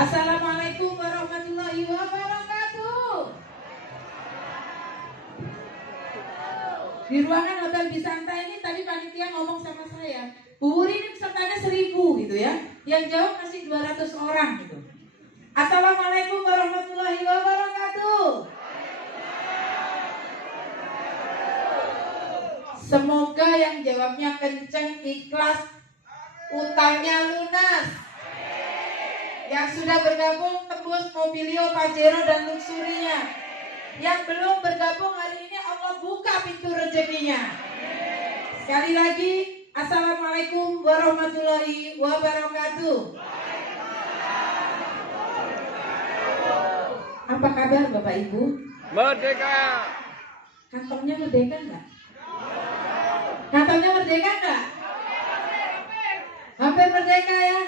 Assalamualaikum warahmatullahi wabarakatuh. Di ruangan Hotel Bisanta ini tadi panitia ngomong sama saya, Bu Wuri ini pesertanya 1000 gitu ya. Yang jawab masih 200 orang gitu. Assalamualaikum warahmatullahi wabarakatuh. Semoga yang jawabnya kenceng, ikhlas, utangnya lunas. Yang sudah bergabung tembus Mobilio, Pajero dan Luxurinya. Yang belum bergabung hari ini Allah buka pintu rezekinya. Sekali lagi, Assalamualaikum warahmatullahi wabarakatuh. Apa kabar Bapak Ibu? Merdeka. Kantongnya merdeka enggak? Kantongnya merdeka enggak? Hampir merdeka ya.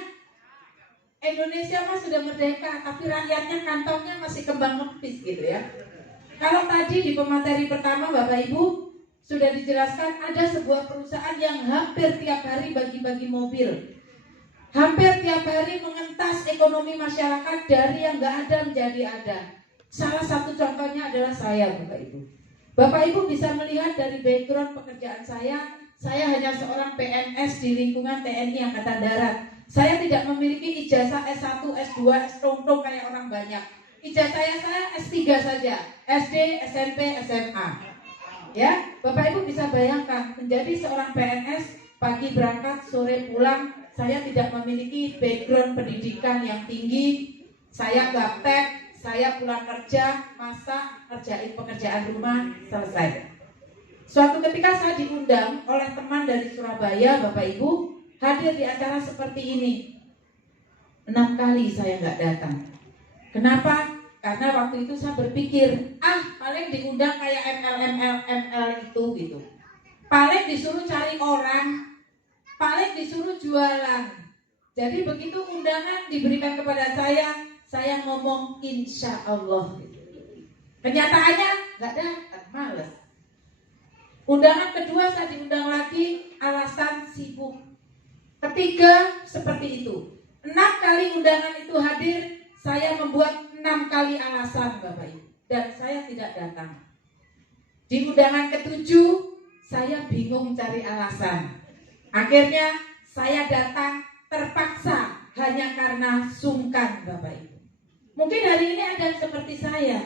Indonesia mah sudah merdeka, tapi rakyatnya kantongnya masih kembang kempis gitu ya. Kalau tadi di pemateri pertama Bapak Ibu sudah dijelaskan ada sebuah perusahaan yang hampir tiap hari bagi-bagi mobil. Hampir tiap hari mengentas ekonomi masyarakat dari yang nggak ada menjadi ada. Salah satu contohnya adalah saya Bapak Ibu. Bapak Ibu bisa melihat dari background pekerjaan saya hanya seorang PNS di lingkungan TNI Angkatan Darat. Saya tidak memiliki ijazah S1, S2, S-tong-tong kayak orang banyak. Ijazah saya S3 saja, SD, SMP, SMA. Ya, Bapak Ibu bisa bayangkan menjadi seorang PNS, pagi berangkat, sore pulang. Saya tidak memiliki background pendidikan yang tinggi. Saya gaptek, saya pulang kerja, masak, kerjain pekerjaan rumah, selesai. Suatu ketika saya diundang oleh teman dari Surabaya, Bapak Ibu, hadir di acara seperti ini. 6 kali saya nggak datang. Kenapa? Karena waktu itu saya berpikir, paling diundang kayak ML itu gitu. Paling disuruh cari orang, paling disuruh jualan. Jadi begitu undangan diberikan kepada saya ngomong insya Allah. Kenyataannya nggak datang, males. Undangan kedua saya diundang lagi, alasan sibuk. Ketiga seperti itu. 6 kali undangan itu hadir, saya membuat 6 kali alasan Bapak Ibu, dan saya tidak datang. Di undangan ketujuh saya bingung cari alasan. Akhirnya saya datang terpaksa hanya karena sungkan Bapak Ibu. Mungkin hari ini ada seperti saya.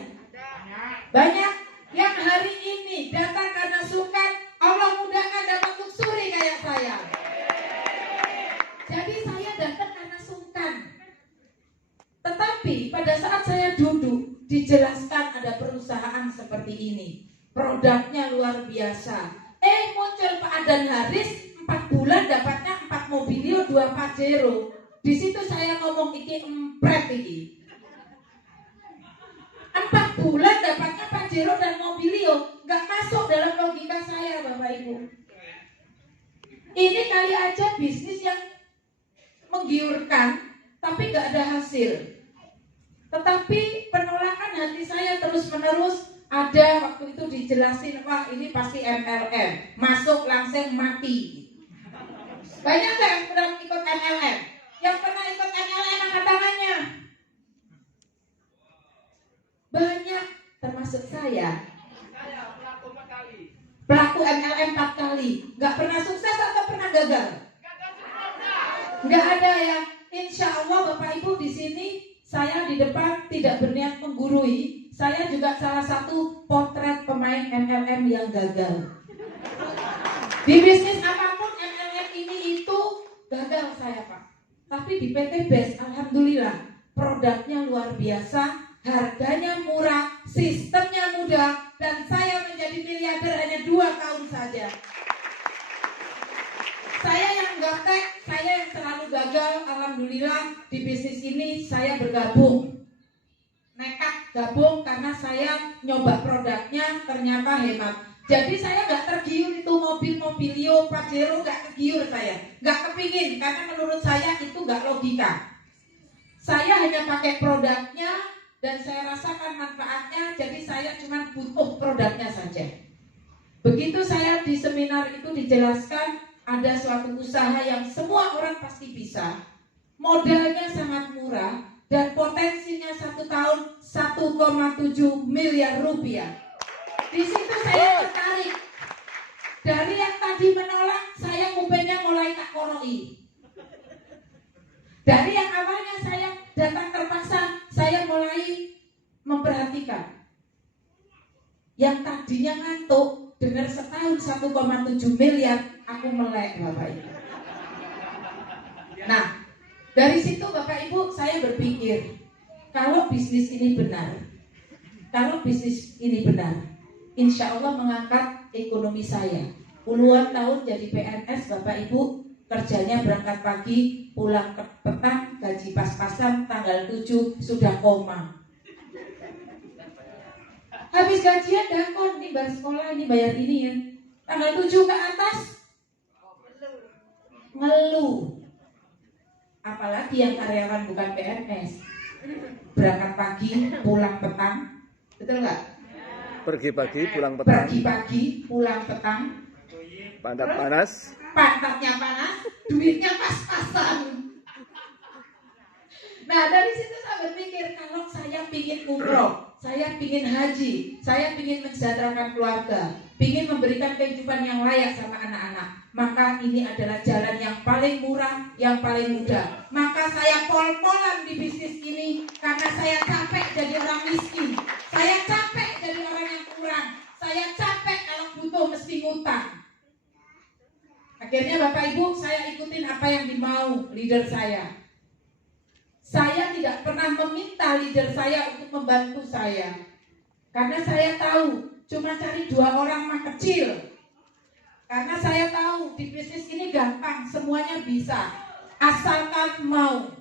Banyak yang hari ini datang karena sungkan, Allah mudahkan dapat luxury kayak saya. Jadi saya datang karena sungkan. Tetapi pada saat saya duduk, dijelaskan ada perusahaan seperti ini, produknya luar biasa. Muncul Pak Adan Haris, 4 bulan dapatnya 4 Mobilio, 2 Pajero. Di situ saya ngomong iki empret iki. 4 bulan dapatnya Pajero dan Mobilio, nggak masuk dalam logika saya Bapak Ibu. Ini kali aja bisnis yang menggiurkan, tapi nggak ada hasil. Tetapi penolakan hati saya terus menerus. Ada waktu itu dijelasin, wah ini pasti MLM, masuk langsung mati. Banyak nggak yang pernah ikut MLM? Yang pernah ikut MLM angkat tangannya? Banyak, termasuk saya. Pelaku MLM 4 kali, nggak pernah sukses atau pernah gagal? Nggak ada ya. Insya Allah Bapak Ibu di sini saya di depan tidak berniat menggurui. Saya juga salah satu potret pemain MLM yang gagal. Di bisnis apapun MLM ini itu gagal saya Pak. Tapi di PT BES alhamdulillah produknya luar biasa, harganya murah, sistemnya mudah, dan saya menjadi miliarder hanya 2 tahun saja. Saya yang gaptek, saya yang selalu gagal, alhamdulillah di bisnis ini saya bergabung. Nekat gabung karena saya nyoba produknya ternyata hemat. Jadi saya nggak tergiur itu Mobilio, Pajero, nggak tergiur saya, nggak kepingin karena menurut saya itu nggak logika. Saya hanya pakai produknya dan saya rasakan manfaatnya, jadi saya cuma butuh produknya saja. Begitu saya di seminar itu dijelaskan ada suatu usaha yang semua orang pasti bisa, modalnya sangat murah dan 1,7 miliar rupiah. Di situ saya tertarik. Dari yang tadi menolak, saya kupingnya mulai tak koroi. Dari yang awalnya saya datang terpaksa, saya mulai memperhatikan. Yang tadinya ngantuk, dengar setahun 1,7 miliar, aku melek Bapak Ibu. Nah, dari situ Bapak Ibu saya berpikir, kalau bisnis ini benar, insya Allah mengangkat ekonomi saya. Puluhan tahun jadi PNS Bapak Ibu, kerjanya berangkat pagi, pulang petang, gaji pas-pasan, tanggal 7 sudah koma. Habis gajian dakon, nih bayar sekolah, ini bayar ini ya. Tanggal 7 ke atas ngeluh. Apalagi yang karyawan bukan PNS, berangkat pagi, pulang petang, betul nggak? Pergi pagi, pulang petang. Pergi pagi, pulang petang. Pantat panas. Pantatnya panas, duitnya pas-pasan. Nah dari situ saya berpikir, kalau saya pingin umroh, saya pingin haji, saya pingin mensejahterakan keluarga, pingin memberikan kehidupan yang layak sama anak-anak, maka ini adalah jalan yang paling murah, yang paling mudah. Maka saya pol-polan di bisnis ini karena saya capek jadi orang miskin, saya capek jadi orang yang kurang, saya capek kalau butuh mesti ngutang. Akhirnya Bapak Ibu, saya ikutin apa yang dimau leader saya. Saya tidak pernah meminta leader saya untuk membantu saya, karena saya tahu cuma cari 2 orang mah kecil. Karena saya tahu di bisnis ini gampang, semuanya bisa, asalkan mau.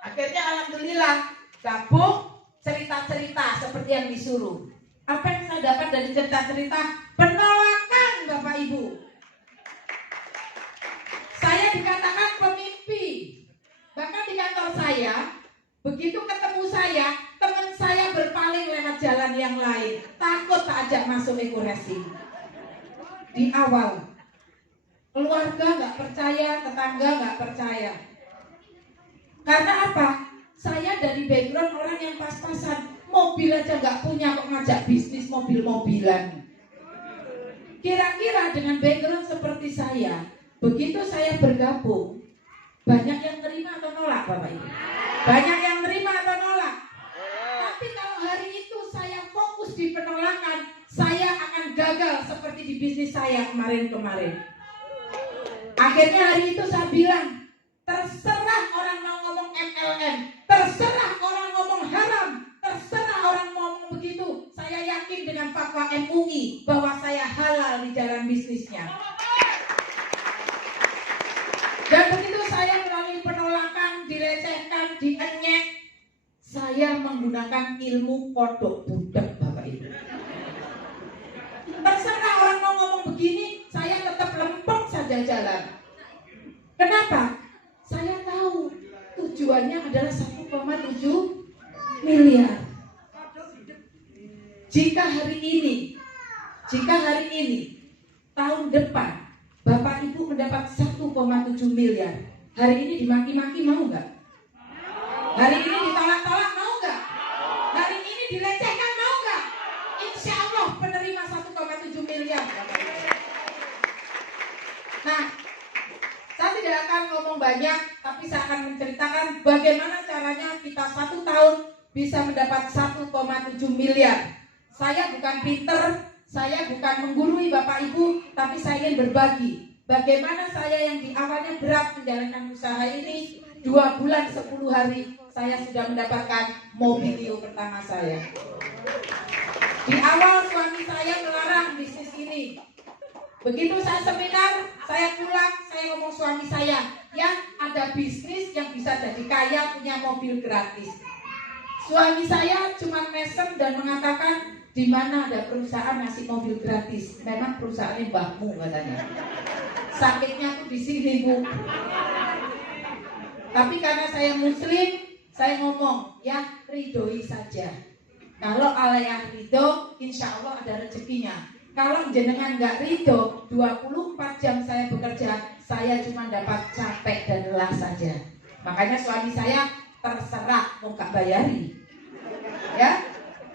Akhirnya alhamdulillah gabung, cerita-cerita seperti yang disuruh. Apa yang saya dapat dari cerita-cerita? Penolakan Bapak Ibu. Saya dikatakan pemimpi. Bahkan di kantor saya, begitu ketemu saya, teman saya berpaling lewat jalan yang lain, takut tak ajak masuk ekoresi. Di awal, keluarga nggak percaya, tetangga nggak percaya. Karena apa? Saya dari background orang yang pas-pasan, mobil aja nggak punya kok ngajak bisnis mobil-mobilan. Kira-kira dengan background seperti saya, begitu saya bergabung, banyak yang terima atau nolak Bapak Ibu? Banyak yang terima atau nolak? Tapi kalau hari itu saya fokus di penolakan, saya akan gagal seperti di bisnis saya kemarin-kemarin. Akhirnya hari itu saya bilang, terserah orang mau ngomong MLM, terserah orang ngomong haram, terserah orang ngomong begitu, saya yakin dengan fatwa MUI bahwa saya halal di jalan bisnisnya. Dan begitu saya melalui penolakan, dilecehkan, dienyek, saya menggunakan ilmu kodok budak Bapak Ibu. Terserah orang mau ngomong begini, saya tetap lempeng saja jalan. Kenapa? Saya tahu tujuannya adalah 1,7 miliar. Jika hari ini, tahun depan, Bapak Ibu mendapat 1,7 miliar. Hari ini dimaki-maki mau nggak? Hari ini ditolak-tolak mau nggak? Hari ini dilecehkan mau nggak? Insya Allah penerima 1,7 miliar. Nah, saya tidak akan ngomong banyak, tapi saya akan menceritakan bagaimana caranya kita 1 tahun bisa mendapat 1,7 miliar. Saya bukan pinter, saya bukan menggurui Bapak Ibu, tapi saya ingin berbagi. Bagaimana saya yang di awalnya berat menjalankan usaha ini, 2 bulan 10 hari, saya sudah mendapatkan mobilio pertama saya. Di awal suami saya melarang bisnis ini. Begitu saya seminar, saya pulang, saya ngomong suami saya, ya ada bisnis yang bisa jadi kaya, punya mobil gratis. Suami saya cuma mesem dan mengatakan, di mana ada perusahaan ngasih mobil gratis? Memang perusahaannya mbahmu katanya. Sakitnya tuh di sini Bu. Tapi karena saya muslim, saya ngomong, ya ridhoi saja. Kalau Allah yang ridho, insya Allah ada rezekinya. Kalau jenengan nggak ridho, 24 jam saya bekerja, saya cuma dapat capek dan lelah saja. Makanya suami saya terserah mau gak bayari. ya.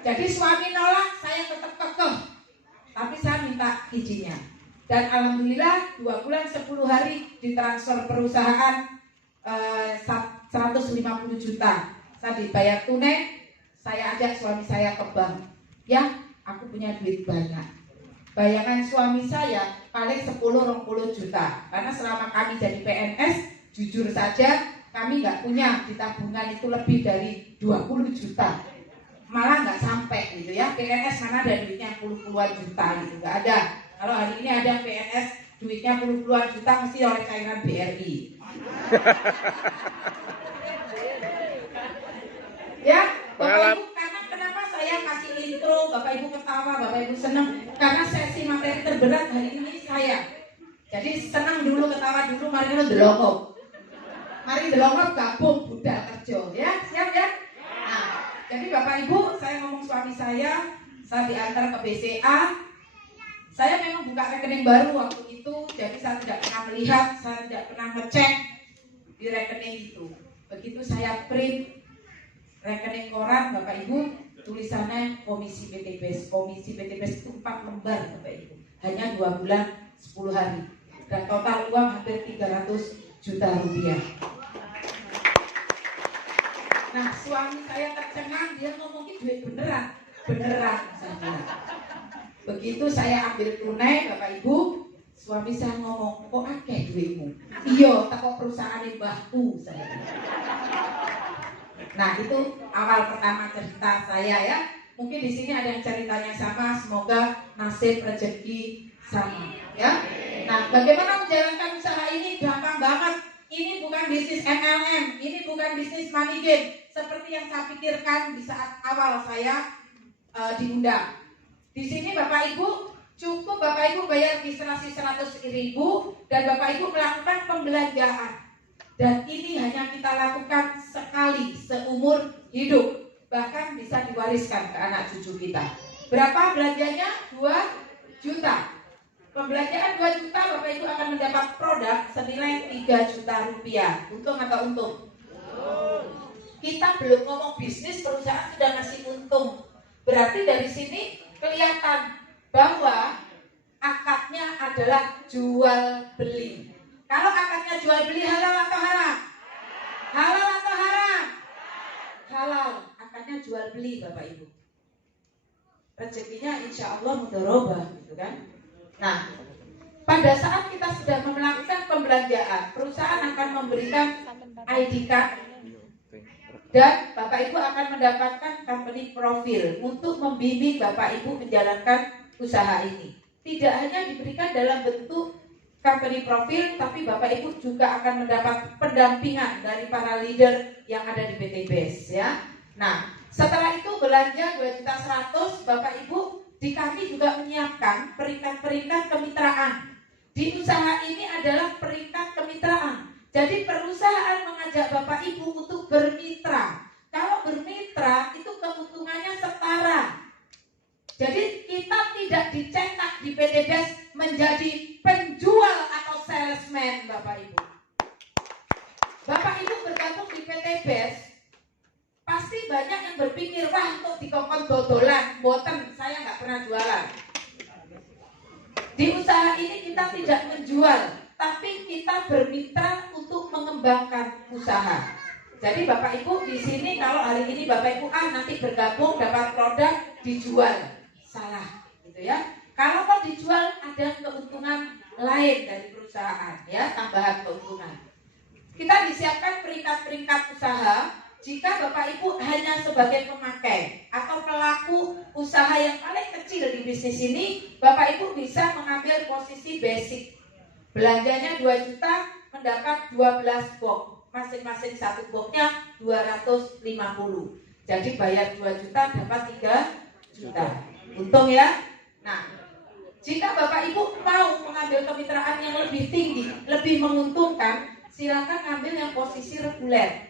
Jadi suami nolak, saya tetap kekeh. Tapi saya minta izinnya. Dan alhamdulillah 2 bulan 10 hari ditransfer perusahaan 150 juta. Saya dibayar tunai, saya ajak suami saya ke bank. Ya, aku punya duit banyak. Bayangan suami saya paling 10-20 juta. Karena selama kami jadi PNS, jujur saja kami nggak punya di tabungan itu lebih dari 20 juta. Malah nggak sampai gitu ya. PNS mana ada duitnya puluhan juta gitu, nggak ada. Kalau hari ini ada PNS duitnya puluhan juta mesti oleh cairan BRI. Ya, Bapak Ibu, karena kenapa saya kasih intro, Bapak Ibu ketawa, Bapak Ibu senang, karena sesi materi terberat hari ini saya. Jadi senang dulu, ketawa dulu, mari kita delokop. Mari delokop gabung budal kerja, ya, siap ya? Nah, jadi Bapak Ibu, saya ngomong suami saya diantar ke BCA. Saya memang buka rekening baru waktu itu, jadi saya tidak pernah melihat, saya tidak pernah ngecek di rekening itu. Begitu saya print rekening koran, Bapak Ibu, tulisannya Komisi PTBS. Komisi PTBS itu 4 lembar, Bapak Ibu. Hanya 2 bulan 10 hari. Dan total uang hampir 300 juta rupiah. Nah, suami saya tercengang, dia ngomongin duit beneran saya bilang. Begitu saya ambil tunai, Bapak Ibu, suami saya ngomong, kok akeh duitmu? Iya, teko perusahaan mbahku, saya bilang. Nah, itu awal pertama cerita saya ya. Mungkin di sini ada yang ceritanya sama, semoga nasib rezeki sama ya. Nah, bagaimana menjalankan usaha ini? Gampang banget. Ini bukan bisnis MLM, ini bukan bisnis money game seperti yang saya pikirkan di saat awal saya diundang. Di sini Bapak Ibu cukup Bapak Ibu bayar registrasi 100.000 dan Bapak Ibu melakukan pembelanjaan. Dan ini hanya kita lakukan sekali seumur hidup, bahkan bisa diwariskan ke anak cucu kita. Berapa belanjanya? 2 juta. Pembelanjaan 2 juta, Bapak Ibu akan mendapat produk senilai 3 juta rupiah. Untung atau untung? Kita belum ngomong bisnis, perusahaan sudah ngasih untung. Berarti dari sini kelihatan bahwa akadnya adalah jual beli. Kalau akadnya jual beli, halal atau haram? Halal atau haram? Halal. Akadnya jual beli, Bapak Ibu. Rezekinya insya Allah mudharabah, gitu kan? Nah, pada saat kita sudah melakukan pembelanjaan, perusahaan akan memberikan ID card dan Bapak Ibu akan mendapatkan company profil untuk membimbing Bapak Ibu menjalankan usaha ini. Tidak hanya diberikan dalam bentuk company profil, tapi Bapak Ibu juga akan mendapat pendampingan dari para leader yang ada di PTBS ya. Nah, setelah itu belanja 2.100.000, Bapak Ibu, di kami juga menyiapkan peringkat-peringkat kemitraan. Di usaha ini adalah peringkat kemitraan. Jadi perusahaan mengajak Bapak Ibu untuk bermitra. Kalau bermitra itu keuntungannya setara. Jadi kita tidak dicetak di PTBS menjadi penjual atau salesman, Bapak Ibu. Bapak Ibu bergabung di PTBS, pasti banyak yang berpikir, wah untuk dikongkon dodolan, boten, saya nggak pernah jualan. Di usaha ini kita tidak menjual, tapi kita bermitra untuk mengembangkan usaha. Jadi Bapak Ibu di sini kalau hari ini Bapak Ibu nanti bergabung dapat produk dijual, salah, gitu ya. Kalau mau dijual ada keuntungan lain dari perusahaan, ya, tambahan keuntungan. Kita disiapkan peringkat-peringkat usaha. Jika Bapak Ibu hanya sebagai pemakai atau pelaku usaha yang paling kecil di bisnis ini, Bapak Ibu bisa mengambil posisi basic. Belanjanya 2 juta, mendapat 12 box. Masing-masing satu boxnya 250. Jadi bayar 2 juta dapat 3 juta. Untung ya. Nah, jika Bapak Ibu mau mengambil kemitraan yang lebih tinggi, lebih menguntungkan, silakan ambil yang posisi reguler.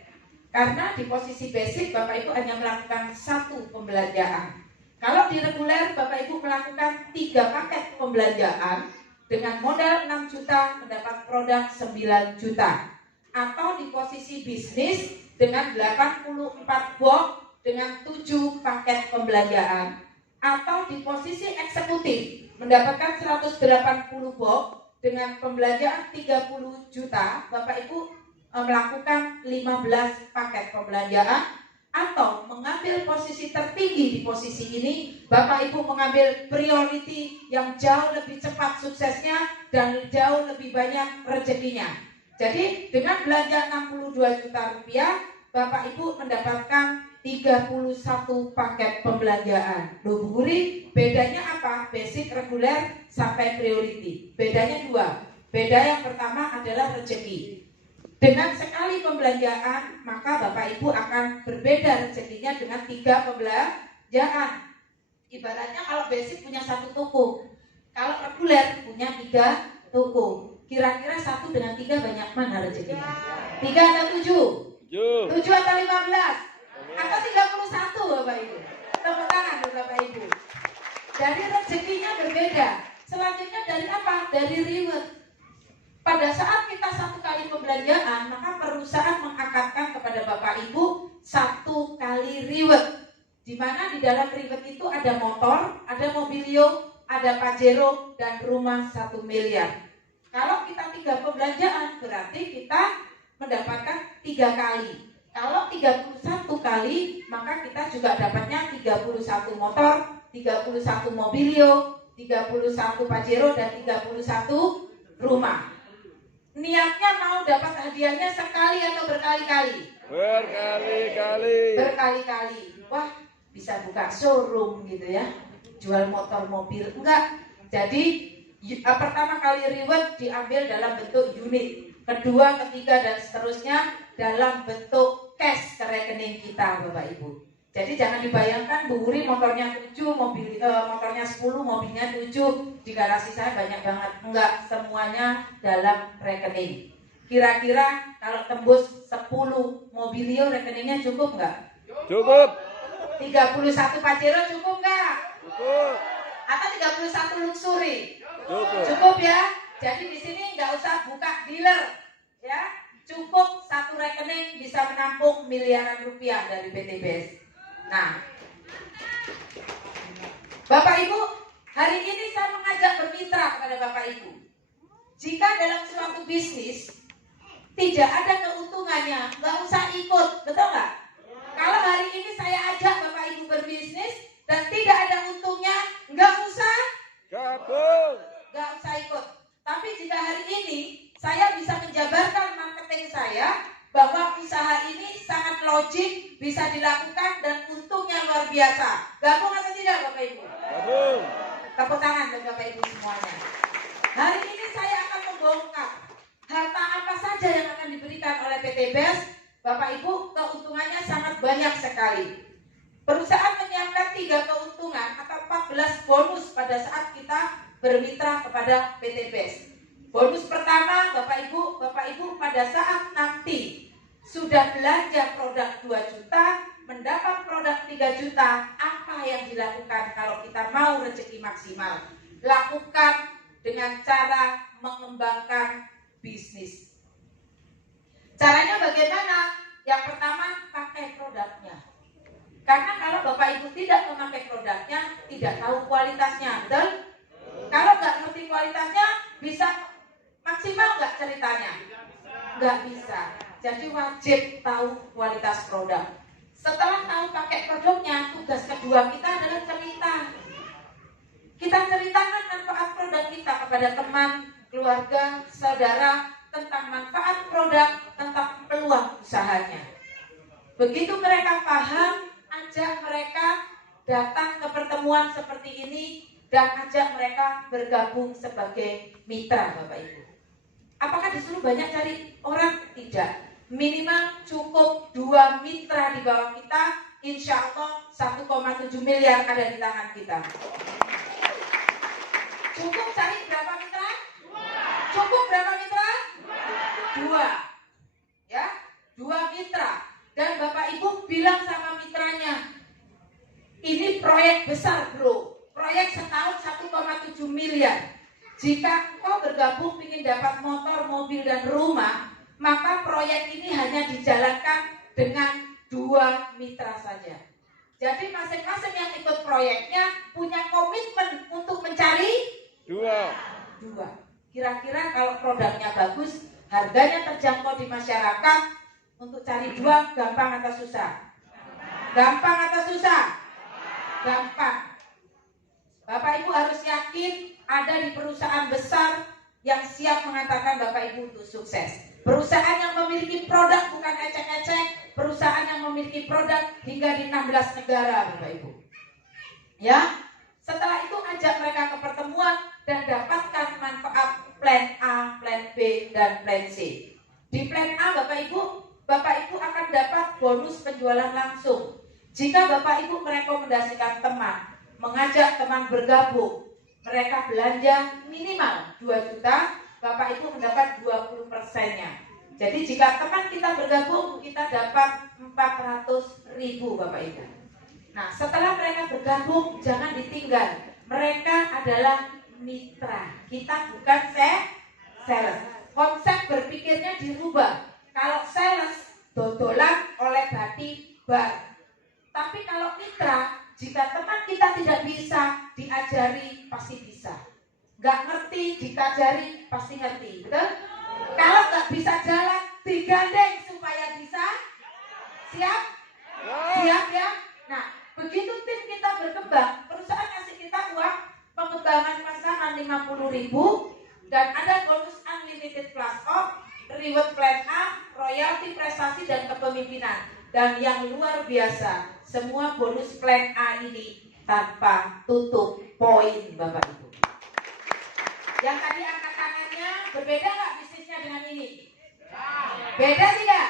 Karena di posisi basic Bapak Ibu hanya melakukan 1 pembelanjaan. Kalau di reguler Bapak Ibu melakukan 3 paket pembelanjaan dengan modal 6 juta mendapat produk 9 juta. Atau di posisi bisnis dengan 84 box dengan 7 paket pembelanjaan, atau di posisi eksekutif mendapatkan 180 box dengan pembelanjaan 30 juta, Bapak Ibu melakukan 15 paket pembelanjaan, atau mengambil posisi tertinggi di posisi ini, Bapak Ibu mengambil priority yang jauh lebih cepat suksesnya dan jauh lebih banyak rezekinya. Jadi dengan belanja 62 juta rupiah, Bapak Ibu mendapatkan 31 paket pembelanjaan. Loh Bu Guri, bedanya apa? Basic, reguler, sampai priority. Bedanya dua. Beda yang pertama adalah rezeki. Dengan sekali pembelanjaan, maka Bapak Ibu akan berbeda rezekinya dengan 3 pembelanjaan. Ibaratnya kalau basic punya 1 toko, kalau reguler punya 3 toko. Kira-kira 1 dengan 3 banyak mana rezekinya? 3 atau 7? 7 atau 15? Atau 31 Bapak Ibu? Tepuk tangan Bapak Ibu. Dari rezekinya berbeda. Selanjutnya dari apa? Dari reward. Pada saat kita 1 kali pembelanjaan, maka perusahaan mengakadkan kepada Bapak Ibu 1 kali reward, di mana di dalam reward itu ada motor, ada mobilio, ada pajero, dan rumah 1 miliar. Kalau kita 3 pembelanjaan, berarti kita mendapatkan 3 kali. Kalau 31 kali, maka kita juga dapatnya 31 motor, 31 mobilio, 31 pajero, dan 31 rumah. Niatnya mau dapat hadiahnya sekali atau berkali-kali? Berkali-kali. Berkali-kali. Wah, bisa buka showroom gitu ya, jual motor mobil. Enggak. Jadi pertama kali reward diambil dalam bentuk unit, kedua, ketiga, dan seterusnya dalam bentuk cash ke rekening kita Bapak Ibu. Jadi jangan dibayangkan Bu Wuri motornya 7, motornya 10, mobilnya 7, di garasi saya banyak banget. Enggak, semuanya dalam rekening. Kira-kira kalau tembus 10 mobilio rekeningnya cukup enggak? Cukup. 31 pajero cukup enggak? Cukup. Atau 31 luxury? Cukup. Cukup ya. Jadi di sini enggak usah buka dealer ya. Cukup 1 rekening bisa menampung miliaran rupiah dari PTBS. Nah, Bapak Ibu, hari ini saya mengajak bermitra kepada Bapak Ibu. Jika dalam suatu bisnis tidak ada keuntungannya, nggak usah ikut, betul nggak? Kalau hari ini saya ajak Bapak Ibu berbisnis dan tidak ada untungnya, nggak usah gabung, nggak usah ikut. Tapi jika hari ini saya bisa menjabarkan marketing saya bahwa usaha ini sangat logik, bisa dilakukan dan untungnya luar biasa. Gabung atau tidak Bapak Ibu? gabung. Tepuk tangan buat Bapak Ibu semuanya. Hari ini saya akan membongkar harta apa saja yang akan diberikan oleh PT BES. Bapak Ibu, keuntungannya sangat banyak sekali. Perusahaan menyiapkan 3 keuntungan atau 14 bonus pada saat kita bermitra kepada PT BES. Bonus pertama, Bapak Ibu pada saat nanti sudah belanja produk 2 juta, mendapat produk 3 juta, apa yang dilakukan kalau kita mau rezeki maksimal? Lakukan dengan cara mengembangkan bisnis. Caranya bagaimana? Yang pertama, pakai produknya. Karena kalau Bapak Ibu tidak memakai produknya, tidak tahu kualitasnya, betul? Kalau nggak ngerti kualitasnya, bisa maksimal nggak ceritanya? Nggak bisa. Jadi wajib tahu kualitas produk. Setelah tahu pakai produknya, tugas kedua kita adalah cerita. Kita ceritakan manfaat produk kita kepada teman, keluarga, saudara, tentang manfaat produk, tentang peluang usahanya. Begitu mereka paham, ajak mereka datang ke pertemuan seperti ini dan ajak mereka bergabung sebagai mitra Bapak Ibu. Apakah disuruh banyak cari orang? Tidak. Minimal cukup 2 mitra di bawah kita, insya Allah 1,7 miliar ada di tangan kita. Cukup cari berapa mitra? 2. Cukup berapa mitra? 2. Ya, 2 mitra. Dan Bapak Ibu bilang sama mitranya, ini proyek besar bro, proyek setahun 1,7 miliar. Jika engkau bergabung ingin dapat motor, mobil, dan rumah, maka proyek ini hanya dijalankan dengan 2 mitra saja. Jadi masing-masing yang ikut proyeknya punya komitmen untuk mencari 2. Kira-kira kalau produknya bagus, harganya terjangkau di masyarakat, untuk cari 2 gampang atau susah? Gampang atau susah? Gampang. Bapak Ibu harus yakin ada di perusahaan besar yang siap mengantarkan Bapak Ibu untuk sukses. Perusahaan yang memiliki produk bukan ecek-ecek, perusahaan yang memiliki produk hingga di 16 negara Bapak Ibu. Ya, setelah itu ajak mereka ke pertemuan dan dapatkan manfaat plan A, plan B, dan plan C. Di plan A Bapak Ibu akan dapat bonus penjualan langsung. Jika Bapak Ibu merekomendasikan teman, mengajak teman bergabung, mereka belanja minimal 2 juta, Bapak Ibu mendapat 20%-nya. Jadi jika teman kita bergabung, kita dapat 400.000 Bapak Ibu. Nah, setelah mereka bergabung, jangan ditinggal. Mereka adalah mitra. Kita bukan sales. Konsep berpikirnya dirubah. Kalau sales, dodolan oleh bati bar. Tapi kalau mitra, jika teman kita tidak bisa, diajari pasti bisa. Gak ngerti, diajari pasti ngerti. Betul? Kalau gak bisa jalan, digandeng supaya bisa. Siap? Siap ya? Nah, begitu tim kita berkembang, perusahaan ngasih kita uang pengembangan pasangan 50.000 dan ada bonus unlimited plus off, reward plan A, royalti prestasi dan kepemimpinan. Dan yang luar biasa, semua bonus plan A ini tanpa tutup poin Bapak Ibu. Yang tadi angkat tangannya, berbeda nggak bisnisnya dengan ini? Beda tidak?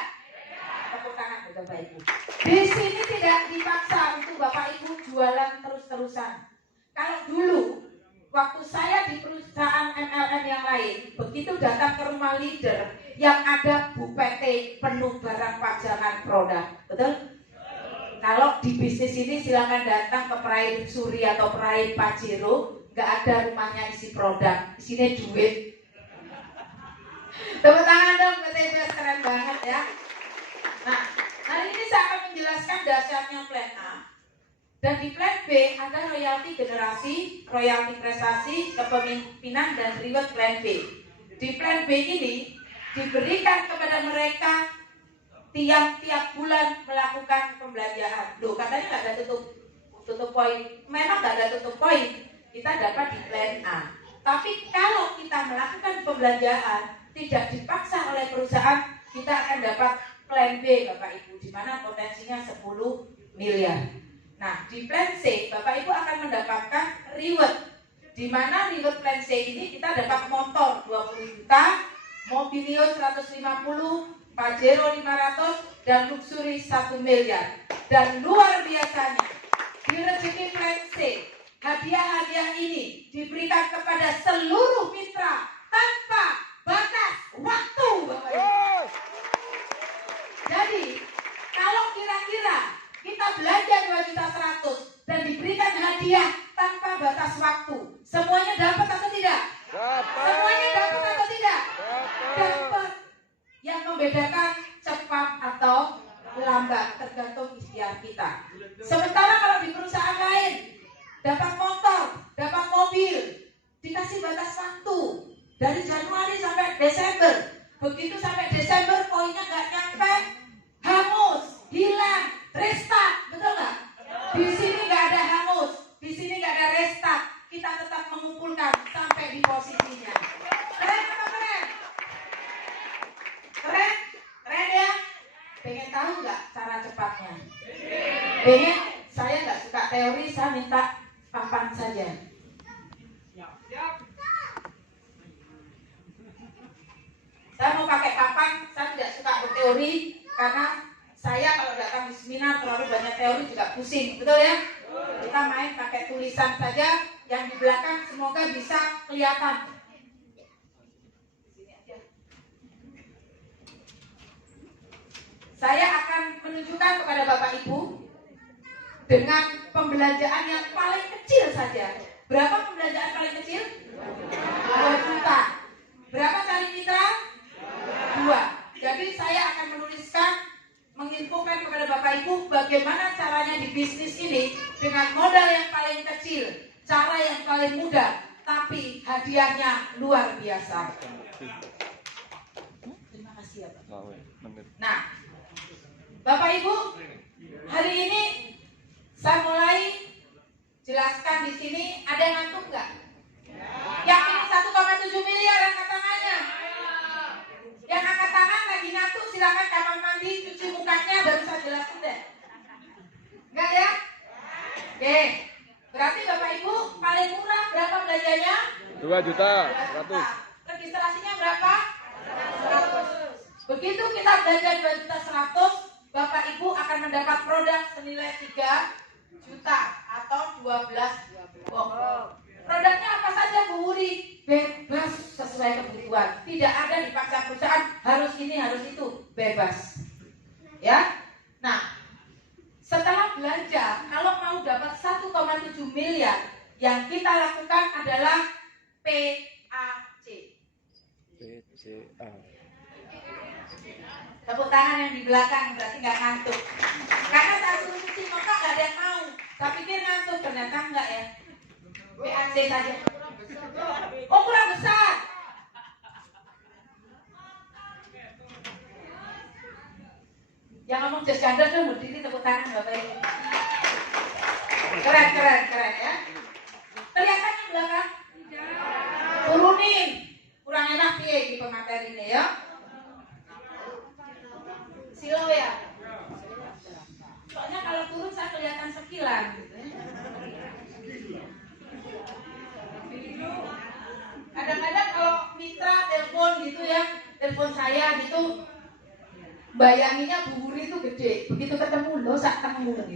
Tepuk tangan Bapak Ibu. Di sini tidak dipaksa untuk Bapak Ibu jualan terus-terusan. Kalau dulu, waktu saya di perusahaan MLM yang lain, begitu datang ke rumah leader, yang ada bupete penuh barang pajangan produk, betul? Kalau di bisnis ini silakan datang ke Pride Suri atau Pride Pajero, nggak ada rumahnya isi produk, isinya duit. Tepuk tangan dong, betul keren banget ya. Nah, hari ini saya akan menjelaskan dasarnya plan A. Dan di plan B ada royalti generasi, royalti prestasi, kepemimpinan, dan reward plan B. Di plan B ini diberikan kepada mereka tiap bulan melakukan pembelanjaan. Loh, katanya nggak ada tutup poin. Memang nggak ada tutup poin. Kita dapat di plan A. Tapi kalau kita melakukan pembelanjaan tidak dipaksa oleh perusahaan, kita akan dapat plan B Bapak Ibu, di mana potensinya 10 miliar. Nah, di plan C Bapak Ibu akan mendapatkan reward, di mana reward plan C ini kita dapat motor 20 juta, Mobilio 150, Pajero 500, dan Luxury 1 miliar. Dan luar biasanya, di rezeki plan C, hadiah-hadiah ini diberikan kepada seluruh mitra tanpa batas waktu Bapak Ibu. Jadi, kalau kira-kira kita belanja 2.100.000 dan diberikan hadiah tanpa batas waktu, semuanya dapat atau tidak? Dapat. Semuanya dapat atau tidak? Dapat. Dapat. Yang membedakan cepat atau lambat tergantung ikhtiar kita. Sementara kalau di perusahaan lain dapat motor, dapat mobil, dikasih batas waktu dari Januari sampai Desember. Begitu sampai Desember poinnya nggak nyampe, hangus, hilang, restart, betul nggak? Di sini nggak ada hangus, di sini nggak ada restart. Kita tetap mengumpulkan sampai di posisinya. Keren apa keren? Keren? Keren ya? Pengen tahu nggak cara cepatnya? Pengen? Saya nggak suka teori, saya minta papan saja. Saya mau pakai papan, saya tidak suka berteori karena saya kalau datang di seminar terlalu banyak teori juga pusing, betul ya? Kita main pakai tulisan saja, yang di belakang semoga bisa kelihatan. Saya akan menunjukkan kepada Bapak Ibu dengan pembelanjaan yang paling kecil saja. Berapa pembelanjaan paling kecil? 2 juta. Berapa cari mitra? 2. Jadi saya akan menuliskan menginfokan kepada Bapak Ibu bagaimana caranya di bisnis ini dengan modal yang paling kecil, cara yang paling mudah, tapi hadiahnya luar biasa. Terima kasih ya Pak. Nah, Bapak Ibu, hari ini saya mulai jelaskan di sini. Ada yang ngantuk nggak? Yang ini 1,7 miliar angkat tangannya. Yang angkat tangan lagi ngantuk silakan kamar mandi, cuci mukanya, baru saya jelasin deh. Enggak ya? Oke. Berarti Bapak Ibu paling murah berapa belanjanya? 2 juta 100. Registrasinya berapa? 100. Begitu kita belanja 2 juta 100, Bapak Ibu akan mendapat produk senilai 3 juta atau 12 box. Produknya apa saja Bu Wuri? Bebas sesuai kebutuhan. Tidak ada dipaksa perusahaan harus ini harus itu, bebas. Ya. Nah, setelah belanja, kalau mau dapat 1,7 miliar, yang kita lakukan adalah PAC. PCA. Tepuk tangan yang di belakang berarti nggak ngantuk. Karena saya suruh cuci muka nggak ada yang mau. Saya pikir ngantuk, ternyata enggak ya. PAC saja. Oh kurang besar. Yang ngomong jas gandar tuh berdiri tepuk tangan Bapak Ibu. Keren ya. Kelihatan yang belakang? Turunin. Kurang enak di pemateri ini ya. Silau ya. Soalnya kalau turun saya kelihatan sekilan gitu ya. Kadang-kadang kalau mitra telepon gitu ya, telepon saya gitu, bayanginnya Bu Wuri itu gede, begitu ketemu lo sak temu gitu.